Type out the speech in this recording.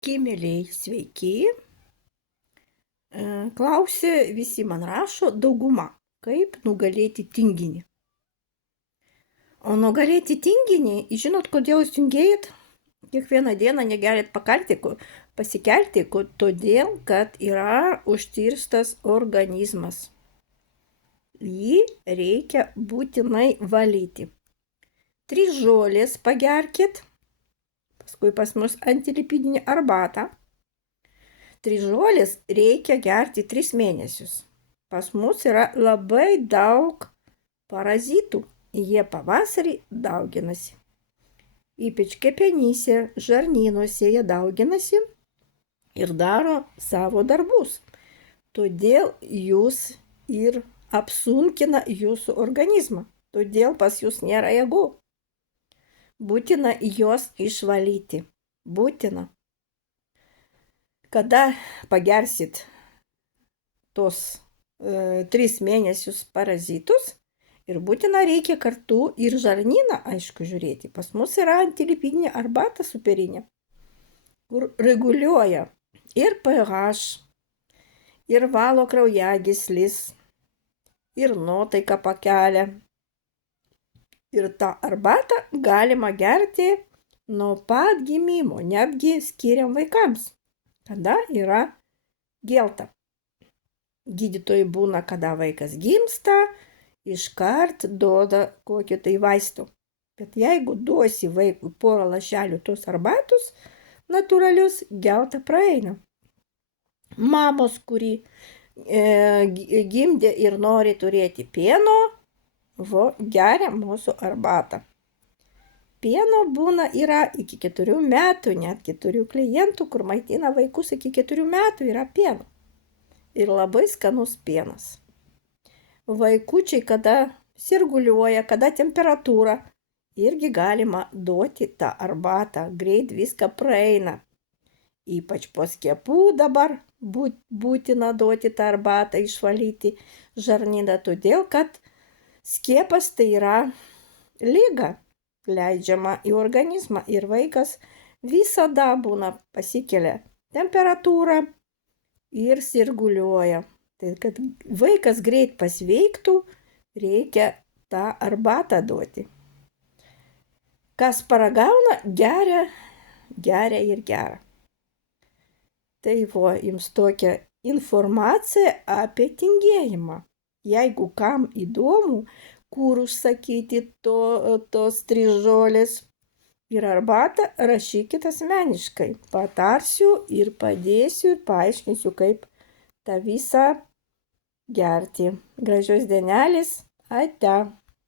Sveiki, mėlyjei, sveiki. Klausė, visi man rašo, dauguma, kaip nugalėti tinginį. O nugalėti tinginį, žinot, kodėl jūs tingėjat? Kiekvieną dieną negalit pasikelti, todėl, kad yra užtirstas organizmas. Jį reikia būtinai valyti. 3 žolės pagerkit, paskui pas mus antilipidinė arbata. 3 žolės reikia gerti 3 mėnesius. Pas mus yra labai daug parazitų. Jie pavasarį dauginasi. Ypač kepenyse, žarnynuose jie dauginasi ir daro savo darbus. Todėl jūs ir apsunkina jūsų organizmą. Todėl pas jūs nėra jėgų. Būtina juos išvalyti. Būtina. Kada pagersit tos 3 mėnesius parazitus ir būtina reikia kartu ir žarnyną, aišku, žiūrėti. Pas mus yra antilipidinė arbata superinė, kur reguliuoja ir pH, ir valo kraujagyslis, ir nuotaiką pakelia. Ir tą arbatą galima gerti nuo pat gimimo, netgi skiriam vaikams, kada yra gelta. Gydytojai būna, kada vaikas gimsta, iškart duoda kokį tai vaistų. Bet jeigu duosi vaikui porą lašelių tos arbatos, natūralius, gelta praeina. Mamos, kuri gimdė ir nori turėti pieno, geria mūsų arbatą. Pieno būna yra iki 4 metų, netgi turiu klientų, kur maitina vaikus iki 4 metų yra pieno. Ir labai skanus pienas. Vaikučiai, kada sirguliuoja, kada temperatūra, irgi galima duoti tą arbatą, greit viską praeina. Ypač po skiepų dabar būtina duoti tą arbatą, išvalyti žarnyną, todėl kad skiepas tai yra liga, leidžiama į organizmą ir vaikas visada būna pasikelia temperatūrą ir sirguliuoja. Tai kad vaikas greit pasveiktų, reikia tą arbatą duoti. Kas paragauna, geria ir geria. Tai jums tokia informacija apie tingėjimą. Jeigu kam įdomu, kur užsakyti tos 3 žolės ir arbatą, rašykit asmeniškai. Patarsiu ir padėsiu ir paaiškinsiu, kaip tą visą gerti. Gražios dienelės. Ate.